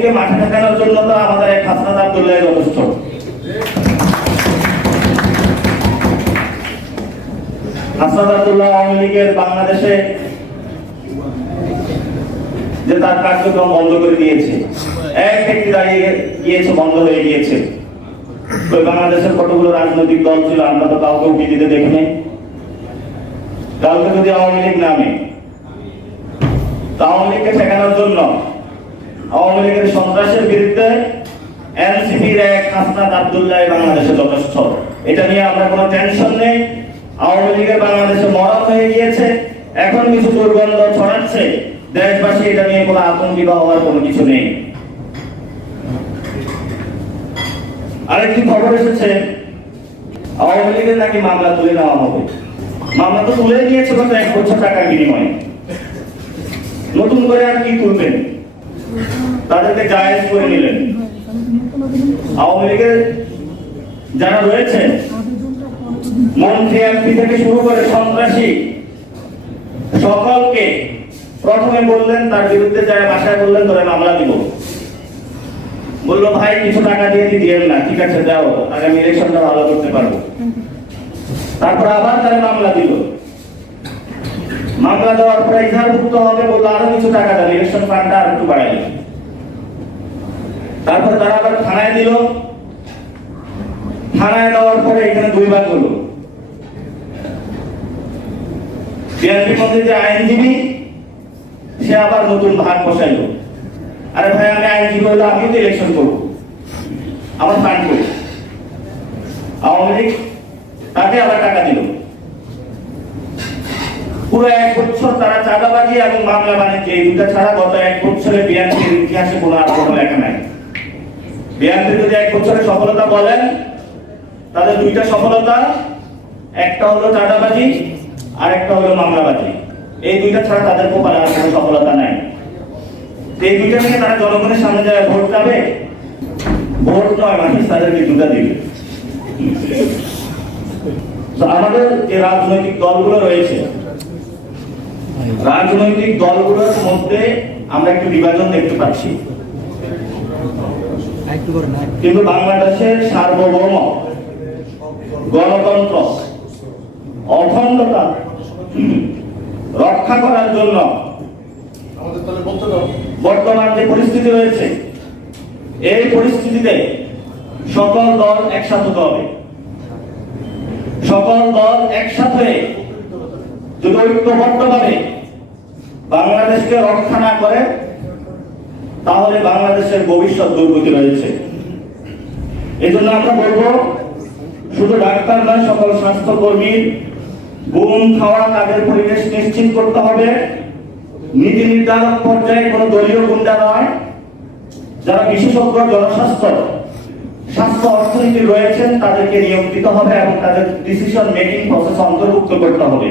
লীগকে মাঠে ঠেকানোর জন্য তো আমাদের এক হাসনাত আব্দুল্লাহ যথেষ্ট। হাসনাত আব্দুল্লাহ আওয়ামী লীগের বাংলাদেশে যে তার কার্যক্রম বন্ধ করে দিয়েছে, এক ব্যক্তি দাঁড়িয়ে গিয়েছে, বন্ধ হয়ে গিয়েছে। বাংলাদেশের কতগুলো রাজনৈতিক দল ছিল, আমরা তো কাউকে উঠে দিতে দেখিনি। কাউকে যদি আওয়ামী লীগ নামে, আওয়ামী লীগকে ঠেকানোর জন্য আওয়ামী লীগের সন্ত্রাসের বিরুদ্ধে এনসিপির এক হাসনাত আব্দুল্লাহ বাংলাদেশে যথেষ্ট। এটা নিয়ে আমরা কোনো টেনশন নেই। আওয়ামী লীগের বাংলাদেশে মরণ হয়ে গিয়েছে, এখন কিছু দুর্গন্ধ ছড়াচ্ছে, দেশবাসী এটা নিয়ে কোনো আতঙ্কিত হওয়ার কোনো কিছু নেই। আরেকটি খবর এসেছে, আওয়ামী লীগের নাকি মামলা তুলে নেওয়া হবে। মামলা তো তুলে নিয়েছে গত 1 বছর টাকার বিনিময়ে, নতুন করে আর কি তুলবেন? তাদেরকে জায়েজ করে নিলেন। আওয়ামী লীগের যারা রয়েছে, মন্ত্রী এমপি থেকে শুরু করে সন্ত্রাসী, সকলকে প্রথমে বললেন তার বিরুদ্ধে যারা বাসায় বললেন ধরে মামলা দিব। বললো ভাই কিছু টাকা দিয়ে দিয়েন না, ঠিক আছে দাও, আগামী ইলেকশনটা ভালো করতে পারবো। তারপর আবার তারা মামলা দিল। মামলা দেওয়ার পরে ইজাহারভুক্ত হবে, বললো আরো কিছু টাকা দেন, ইলেকশন ফান্ডটা আর একটু বাড়াই। তারপর তারা আবার থানায় দিল। থানায় দেওয়ার পরে এখানে 2 ভাগ হলো। বিএনপি মন্ত্রী যে আইনজীবী, সে আবার নতুন ভাগ বসাইলো। আরে ভাই আমি আইনজীবী হইলে আমিও তো ইলেকশন করবো, আমার ফান্ড করি। আওয়ামী লীগ তাকে আবার টাকা দিল। পুরো 1 বছর তারা চাঁদাবাজি এবং মামলা বাণিজ্য, এই দুটা ছাড়া গত 1 বছরে বিএনপির ইতিহাসে কোনো আর কোনো লেখা নাই। বিএনপি যদি 1 বছরের সফলতা বলেন, তাদের 2টা সফলতা, একটা হলো চাঁদাবাজি আর একটা হলো মামলাবাজি। এই 2টা ছাড়া তাদের কপালে আর কোনো সফলতা নাই। এই 2টা নিয়ে তারা জনগণের সামনে যায় ভোট যাবে, ভোট নয় মানুষ তাদেরকে 2টা দিবে। আমাদের যে রাজনৈতিক দলগুলো রয়েছে, রাজনৈতিক দলগুলোর মধ্যে আমরা একটু বিভাজন দেখতে পাচ্ছি, কিন্তু বাংলাদেশের সার্বভৌম গণতন্ত্র অখণ্ডতা রক্ষা করার জন্য বর্তমান যে পরিস্থিতি রয়েছে, এই পরিস্থিতিতে সকল দল একসাথে হতে হবে। সকল দল একসাথে যদি ঐক্যবদ্ধভাবে বাংলাদেশকে রক্ষা না করে, তাহলে বাংলাদেশের ভবিষ্যৎ দুর্গতি রয়েছে। এই জন্য আমরা বলবো, শুধু ডাক্তার নয়, সকল স্বাস্থ্যকর্মীর গুম খাওয়া তাদের পরিবেশ নিশ্চিত করতে হবে। নীতি নির্ধারক পর্যায়ে কোনো দলীয় গুন্ডা নয়, যারা বিশেষজ্ঞ স্বাস্থ্য অর্থনীতি রয়েছেন তাদেরকে নিয়োগ দিতে হবে এবং তাদের ডিসিশন মেকিং প্রসেস অন্তর্ভুক্ত করতে হবে।